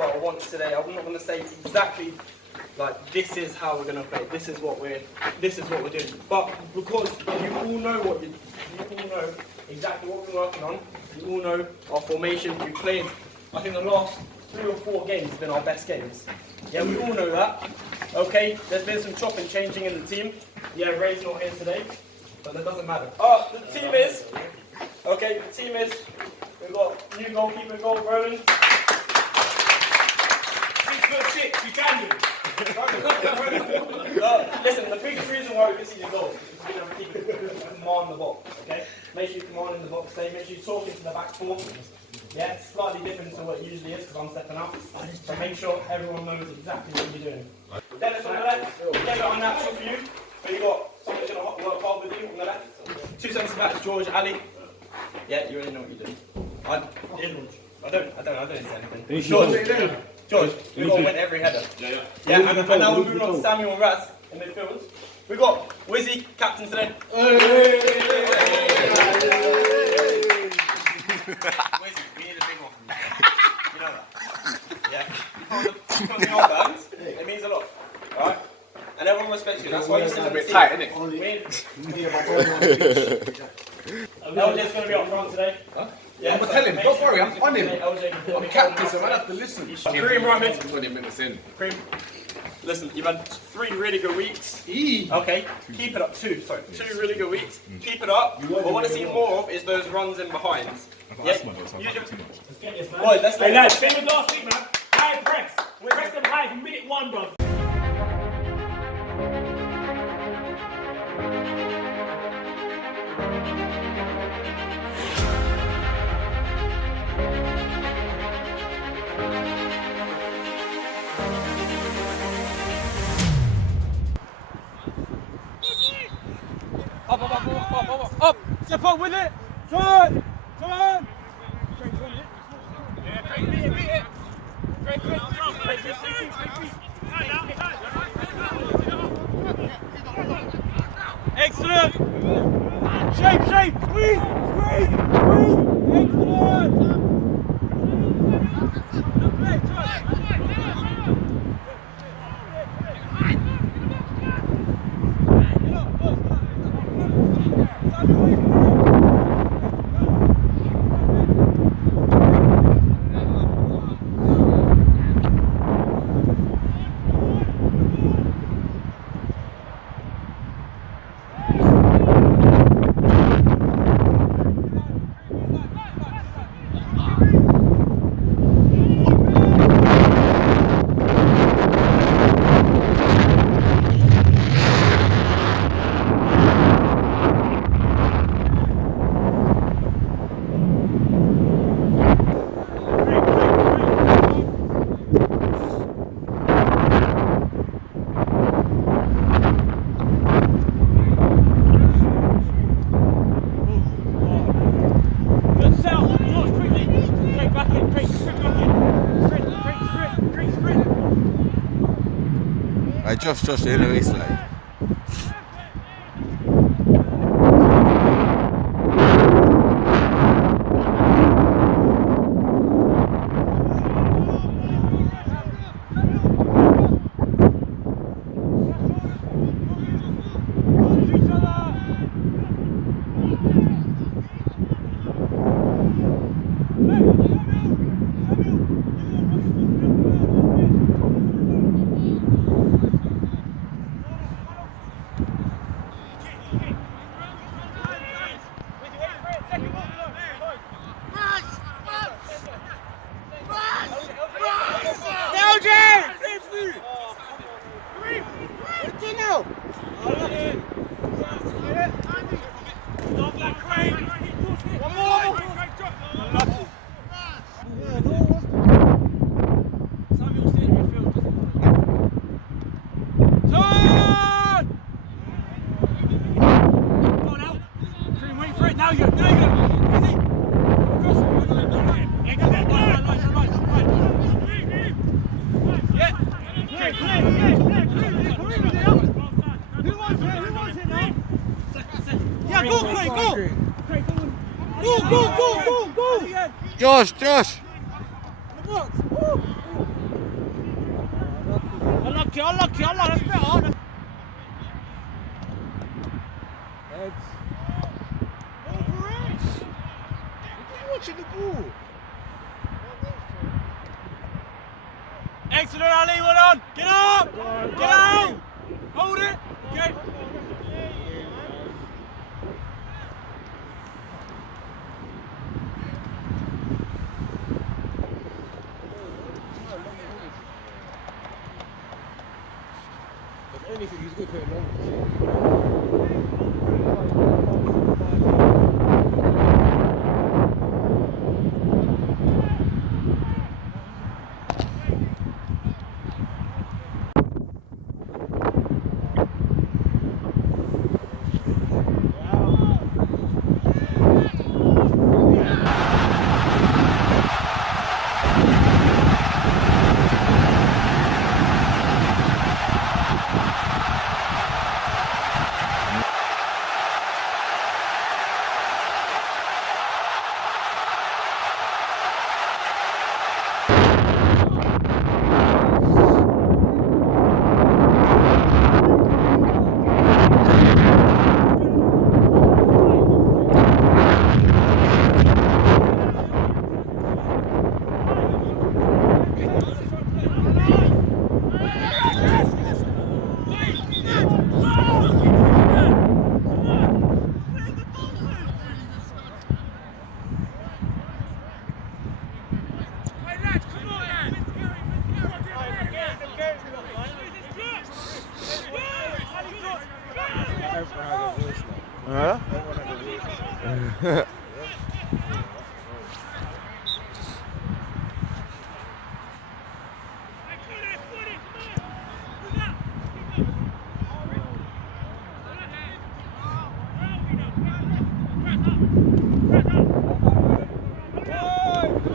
what I want today. I'm not going to say exactly like this is how we're going to play. This is what we're doing. But because you all know exactly what we're working on. You all know our formation. We played. I think the last 3 or 4 games have been our best games. Yeah, we all know that. Okay, there's been some chopping, changing in the team. Yeah, Ray's not here today, but that doesn't matter. The team is. Okay, the team is. We've got new goalkeeper, Roland. 6'6", you can do. Listen, the biggest reason why we can see your goals is because we're keeping command the box, okay? Make sure you command in the box, stay. Make sure you talk into the back 4. Yeah, it's slightly different to what it usually is because I'm stepping up. So make sure everyone knows exactly what you're doing. Dennis on the left, a bit unnatural for you, but you've got someone who's going to work hard with you on the left. 2 centre backs, George, Ali. Yeah, you already know what you're doing. I don't say anything. George, we've got to win every header. Yeah, and now we're moving on to Samuel and Raz in midfield. We've got Wizzy, captain today. Wizzy, we need a big one from you. You know that. Yeah. You put the armbands, it means a lot. Alright? And everyone respects you. That's why you sit on the team. Tight, isn't it? LJ's going to be up front today. Huh? Yeah, I'm telling him, don't worry, I'm on him. I'm captain, so I have to listen. Kareem right mid. 20 minutes in. Kareem, listen, you've had 3 really good weeks. Okay, keep it up. 2 really good weeks. Keep it up. What I want to see more of is those runs in behind. Yeah, let's go. Hey lads, same as last week, man. High press. Press them high from minute 1, bro. Up! Step up with it! Turn! Turn! Yeah, great, beat it. Great. Excellent! Shape! Squeeze! Excellent! Josh, anyways, like. Josh! unlucky, that's better. Heads. Over it! You're watching the ball. Excellent, Ali, well done! Get up! Get out! Hold it! Okay. If anything, he's good for long.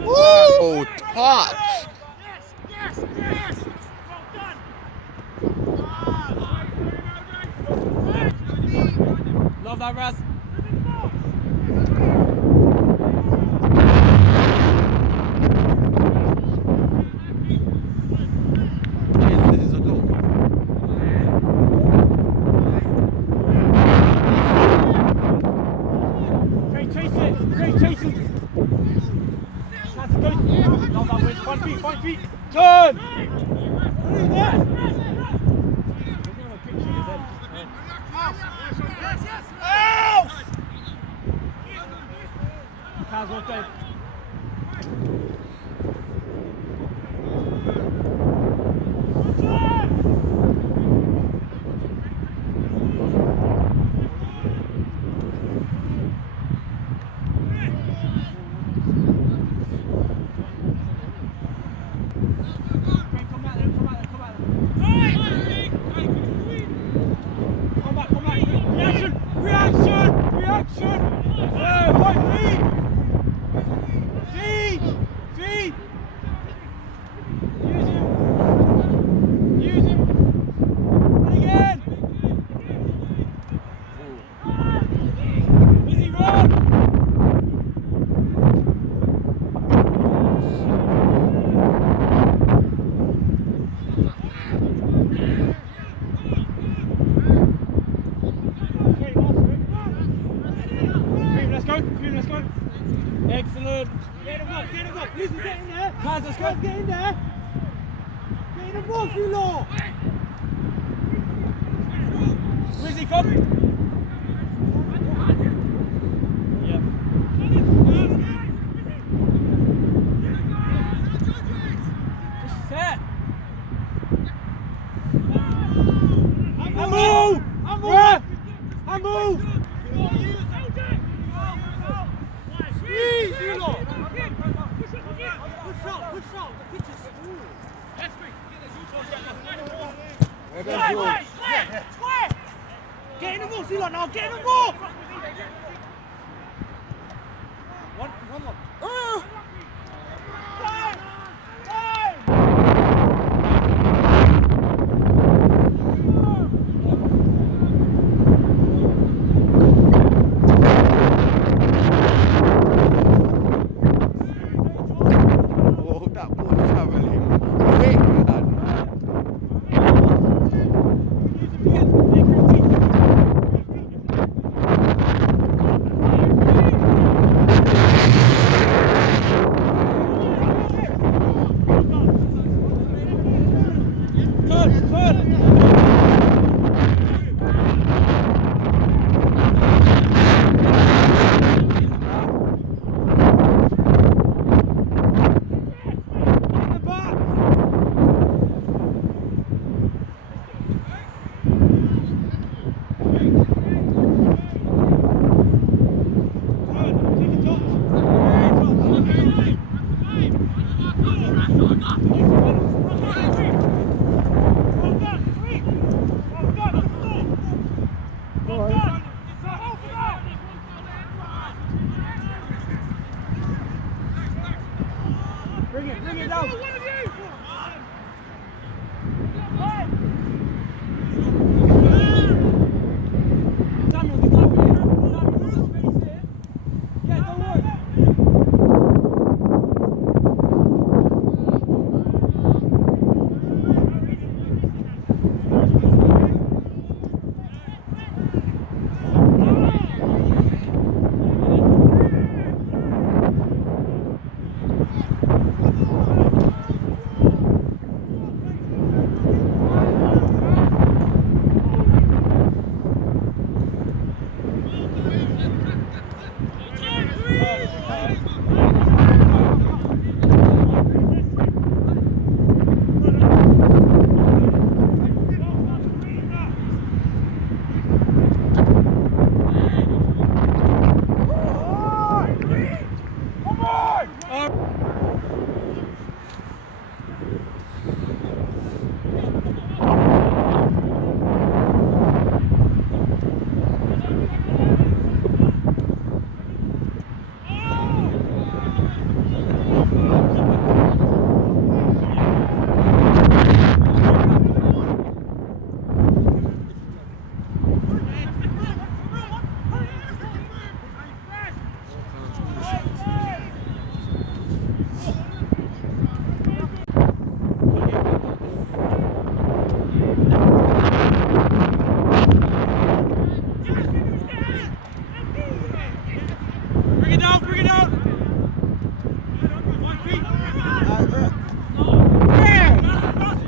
Oh, touch! Love that, Raz. This is a goal. Great chase it. Great chase it. That's good. Love that, Wiz. 5 feet. Turn! What is that? Kaz, well done. Reaction! Fight feet! Feet! Use him! And again! Easy run! Let's go. Excellent. Get him up. Listen, get in there. Guys, let's go. Get in there. Get in the ball, Philo. Wizzy, come. Yep. Just set. And move. Push out, the pitch is square! Get in the ball, Ceylon, now get in the ball! One more. Oh, that ball's travelling quick, man. Bring it down. Samuel, get up here. Samuel, put the space here. Yeah, don't worry. Bring it out!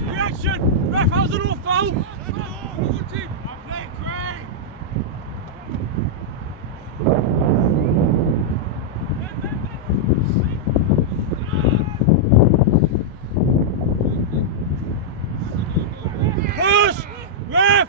Reaction! Ref, how's it all foul? Push! Ref!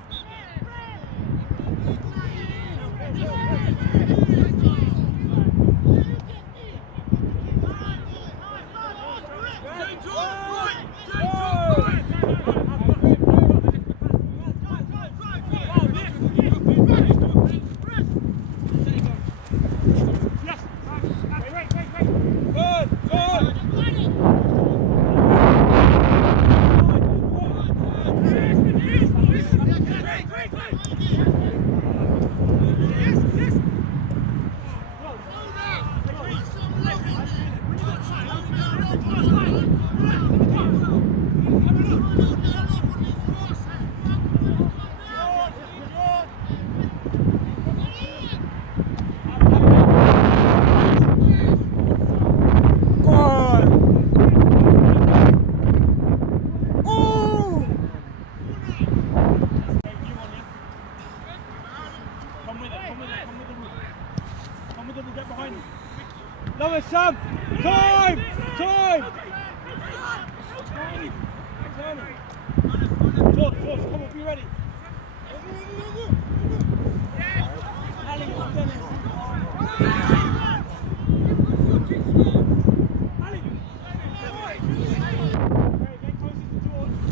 Love it, Sam! Time! Time! George, come on, be ready. Ali, Dennis. Ali! Get closer to George.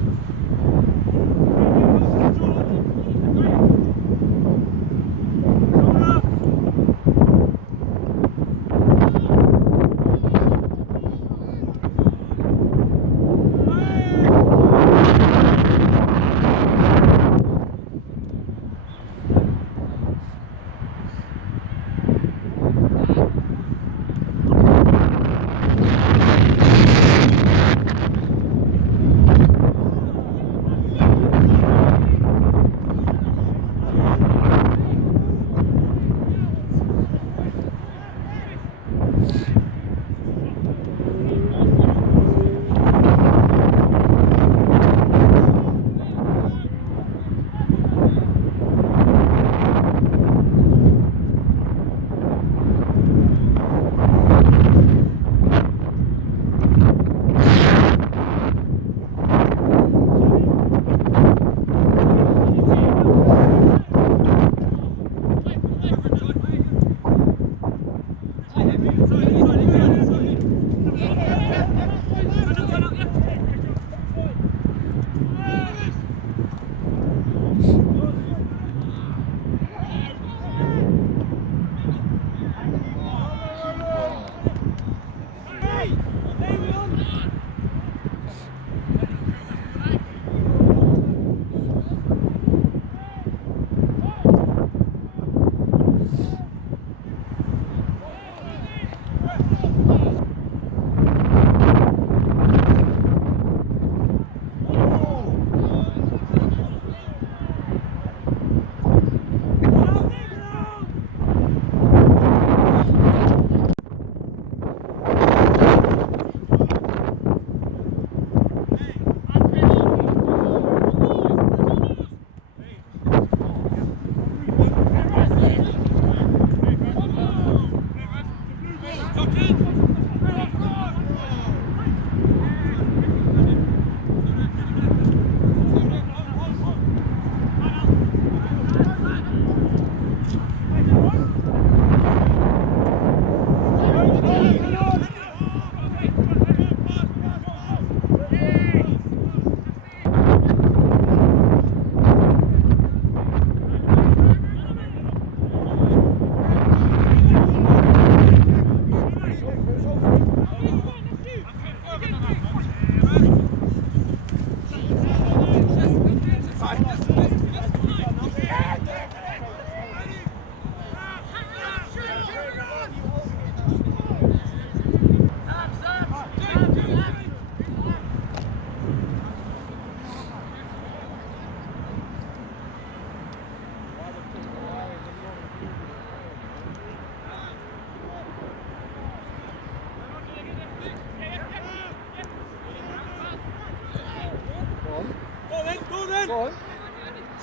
on.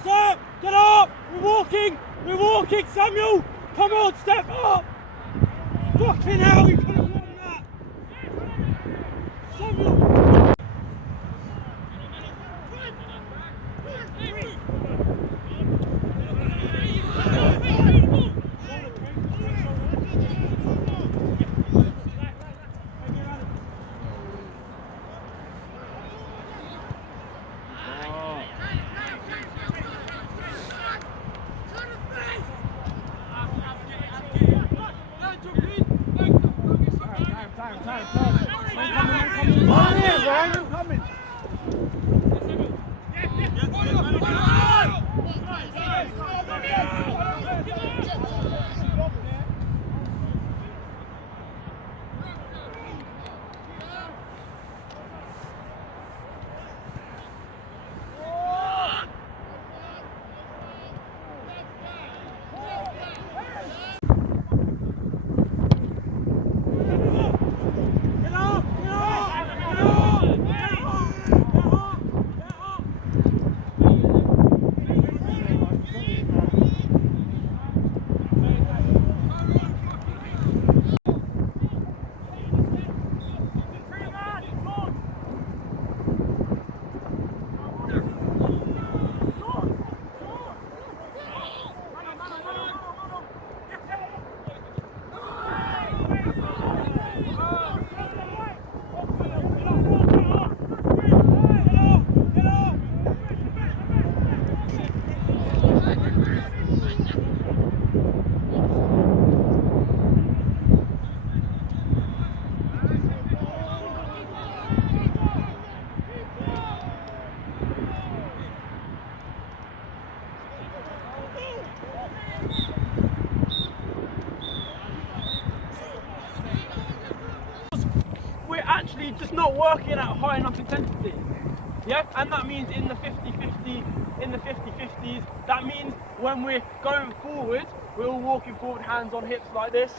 Stop! Get up! We're walking! We're walking, Samuel! Come on, step up! Fucking hell, you could have won that! Samuel! Just not working at high enough intensity. Yeah, and that means in the 50-50, in the 50-50s, that means when we're going forward, we're all walking forward, hands on hips like this.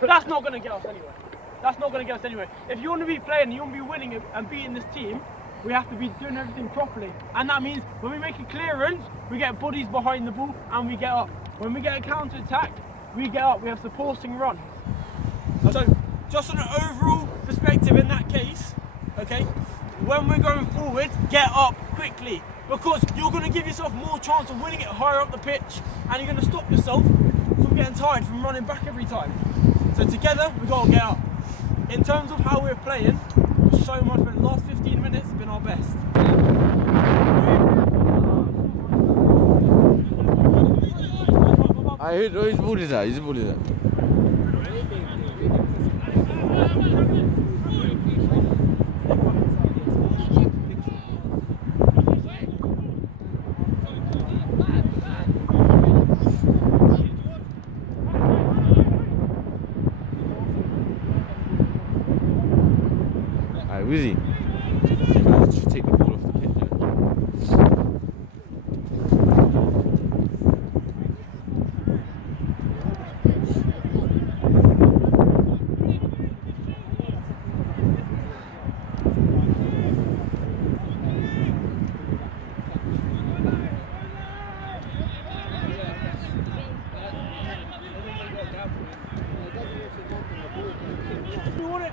That's not going to get us anywhere. That's not going to get us anywhere. If you want to be playing, you want to be winning and beating this team, we have to be doing everything properly. And that means when we make a clearance, we get bodies behind the ball and we get up. When we get a counter attack, we get up. We have supporting runs. So, just on an overall perspective in that case, okay, when we're going forward, get up quickly, because you're going to give yourself more chance of winning it higher up the pitch, and you're going to stop yourself from getting tired from running back every time. So together, we've got to get up. In terms of how we're playing, so much for the last 15 minutes have been our best. Whose ball is that? Whose ball is that? Wizzy, you should take the ball off the pitch. You want it?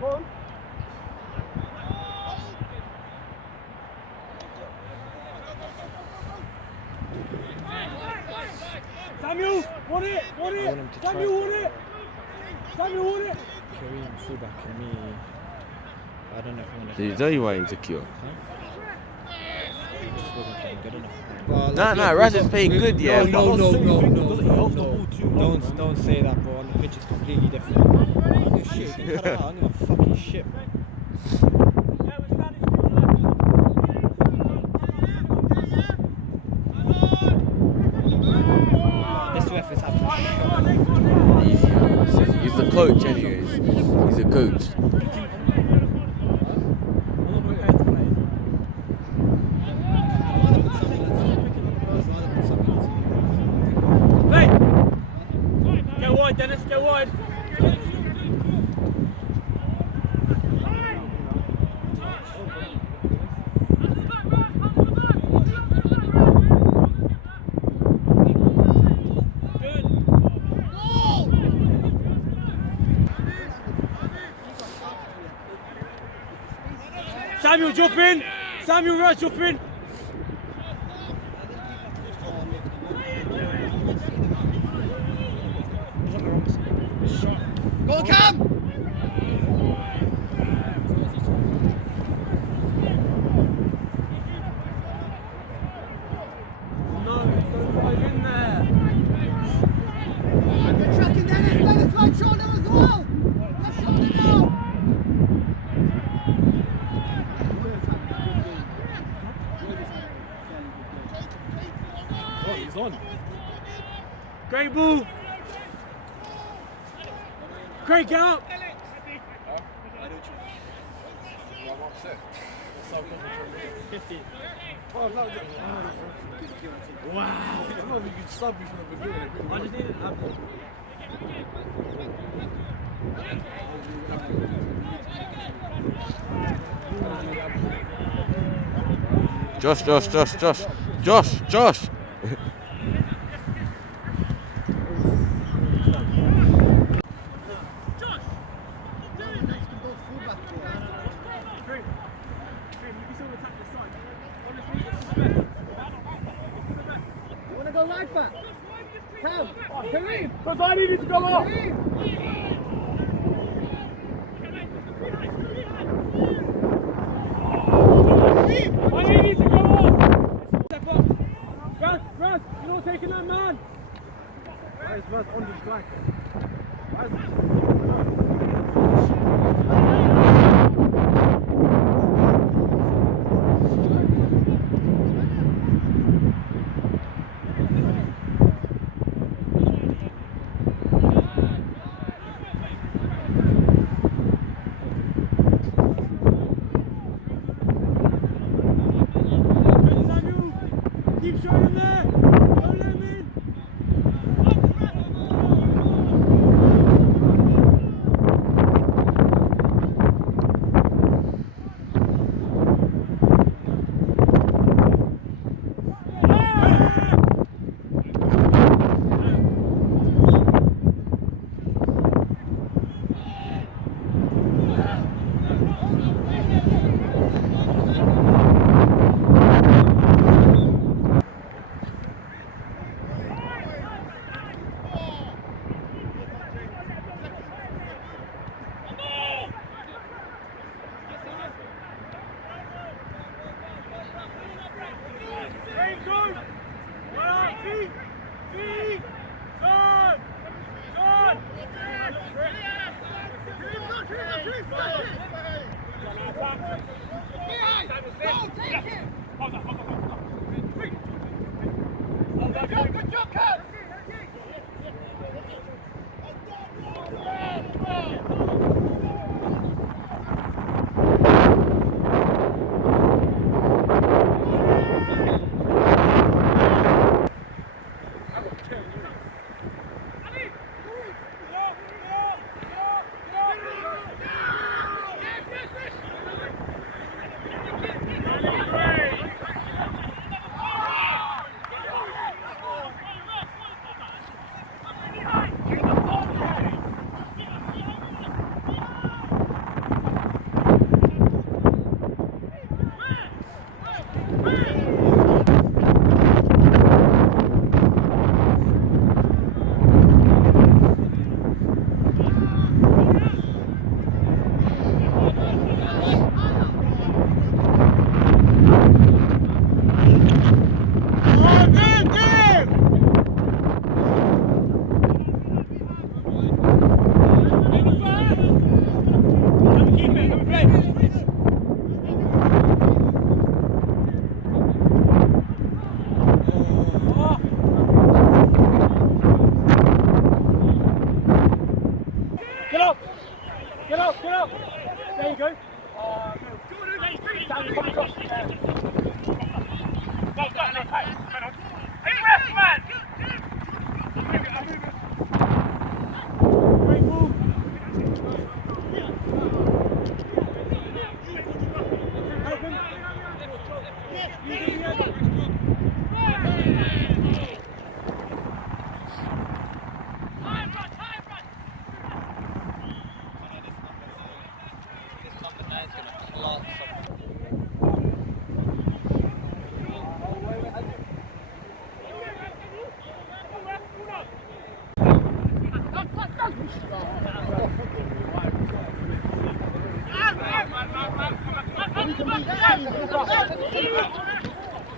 Go on. Samuel, want it, want it. Samuel, want it. Samuel, want it. Kareem, fullback, and me. I don't know if I'm going to. Did he tell you why insecure? Huh? just wasn't playing good enough. No, Raz is playing good, yeah. No. Don't Don't say that, bro. On the pitch, it's completely different. I don't give a shit. You can cut it out. I don't give a fucking shit. This ref is having a He's the coach, anyways. He's a coach. Get wide, Dennis, get wide. Samuel, jump in. Samuel, right, jump in. Go on, Cam! Good tracking, Dennis. Dennis, right shoulder as well. Left shoulder now. Oh, he's on. Great ball. Craig, get up. Wow. I don't know if you can sub me from the beginning. I just need it. Josh. Go right back. Cam. Kareem. Because I needed to go off. I needed to go off. Step up. Raz, you're not taking that man. Why is Raz on the strike? Why is Keep showing him there. Don't let him in.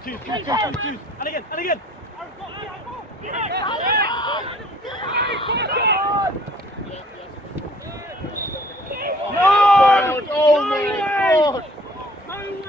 Choose. And again. No! Oh my God! No way!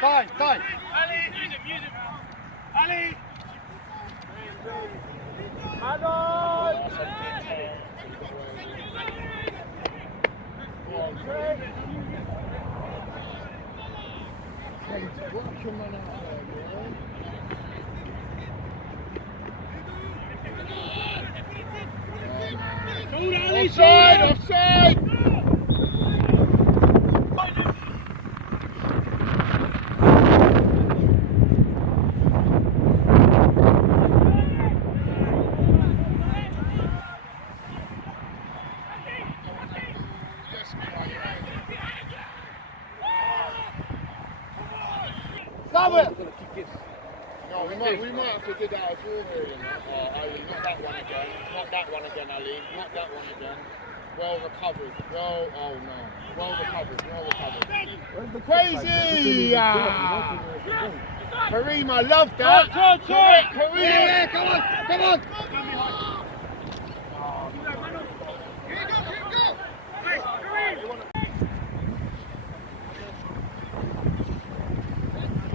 Fine. Ali! Offside! Stop it! No, we might have to do that as well, really. Ali, not that one again. Not that one again, Ali. Not that one again. Well recovered. Well recovered. Crazy! Kareem, I love that. Kareem! Yeah, come on!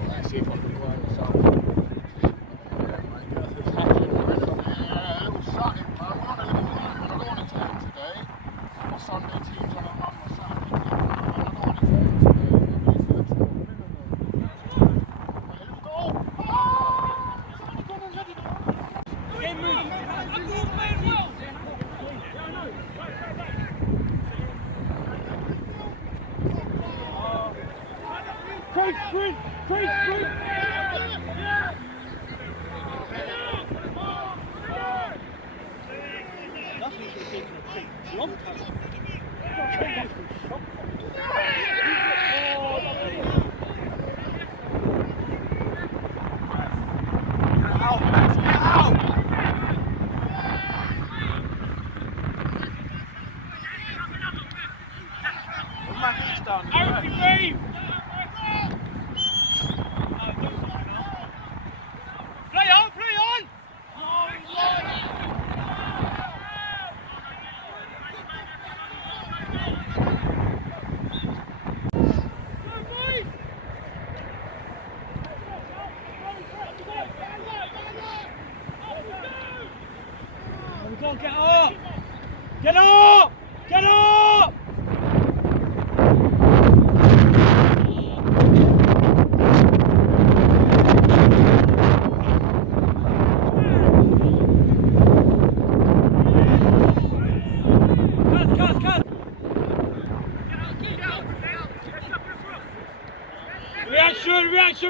Let's see if I can work this out. Little something, man. We're on a little line. I don't want to take it today. My Sunday team's on a run, my Saturday team's on a run. I don't want to take it today. A little goal. Somebody gone and headed it. Game move! Great sprint! Long time. Get up!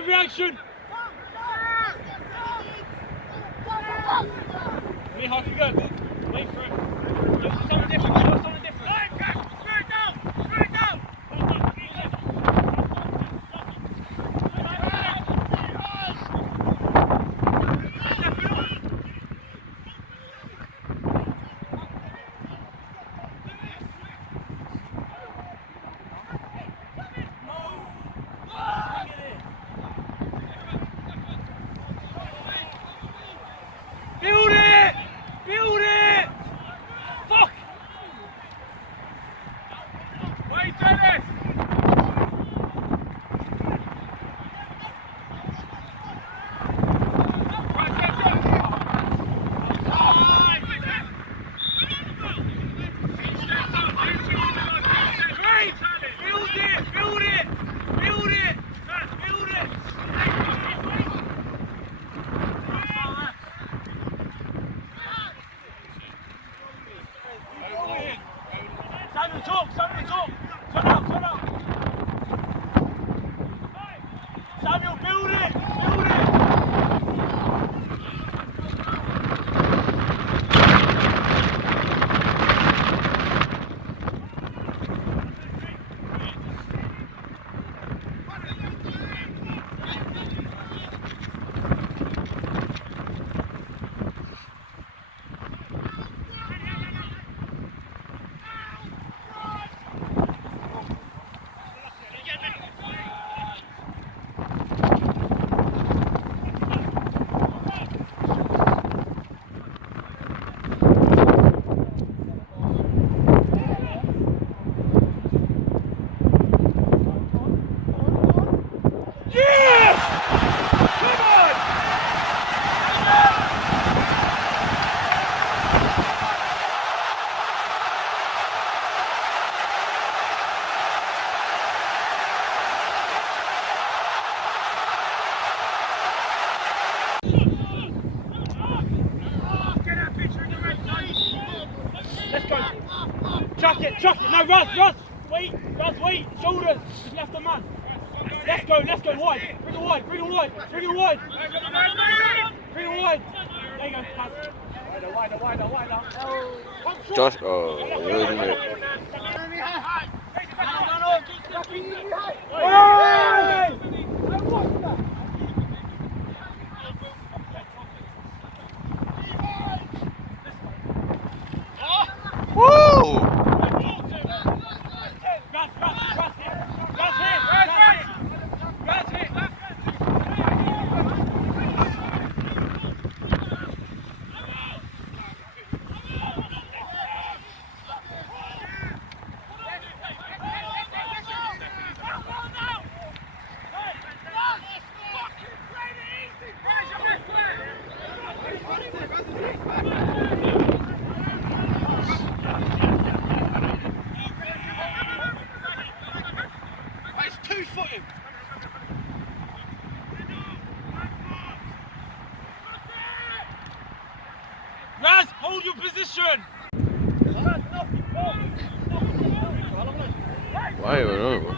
Reaction! Really hard to go. Wait for it. Go to someone different. Straight down! Build it! Fuck! Wait, Dennis! Build it! Samuel, talk! Turn out! Samuel, build it! Chuck it. No, Raz. Wait, shoulders. Just left the man. Let's go, wide. Bring it wide. There you go, pass. Wider. Josh, oh, you're losing it. Woo! Raz, hold your position! Why even over?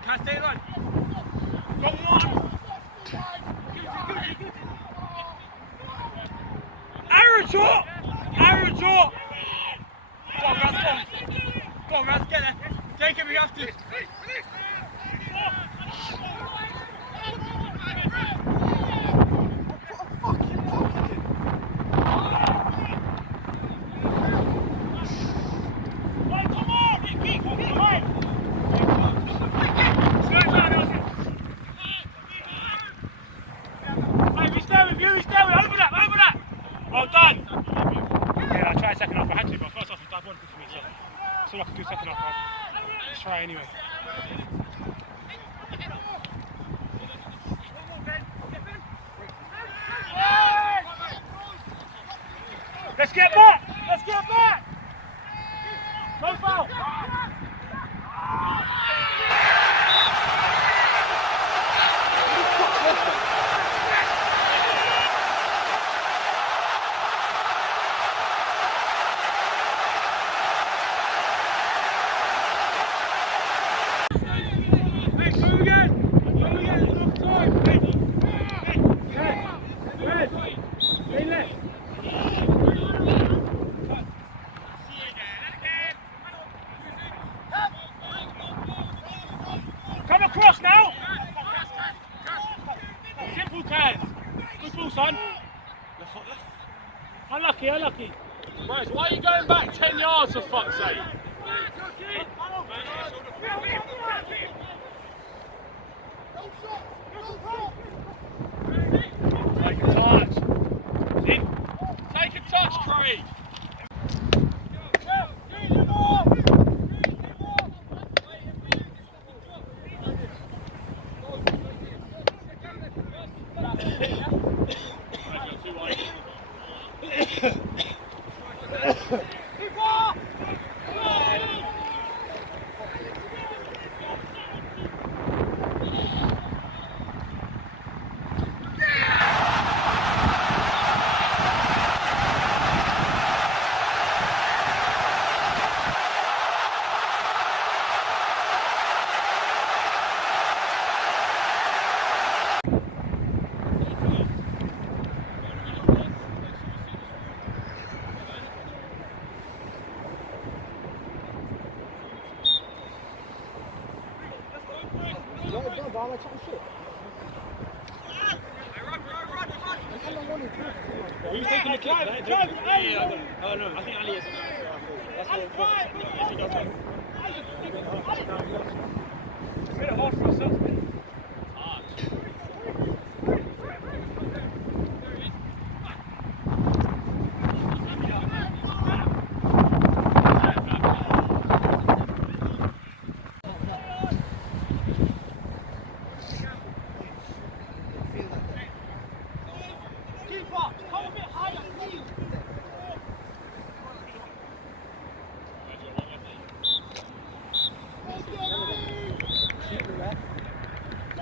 Can I stay on? Go on! Arrow shot! Go on, Raz, get there. Take it, we have to. Well done! Yeah, I tried second half, I had to, but first half was diabolical for me, so that's all I could do second half. Let's try anyway. Let's get back! No foul! Come across now! Simple guys. Good ball, son. Unlucky. Right, why are you going back 10 yards for fuck's sake? Take a touch. Take a touch, Craig. Who's taking the kick? Oh no, I think Ali is. That's what if he does that. It's made it hard for ourselves, man.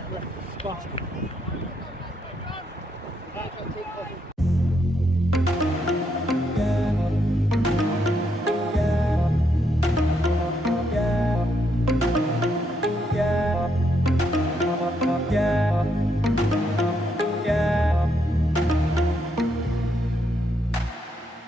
Disgusting.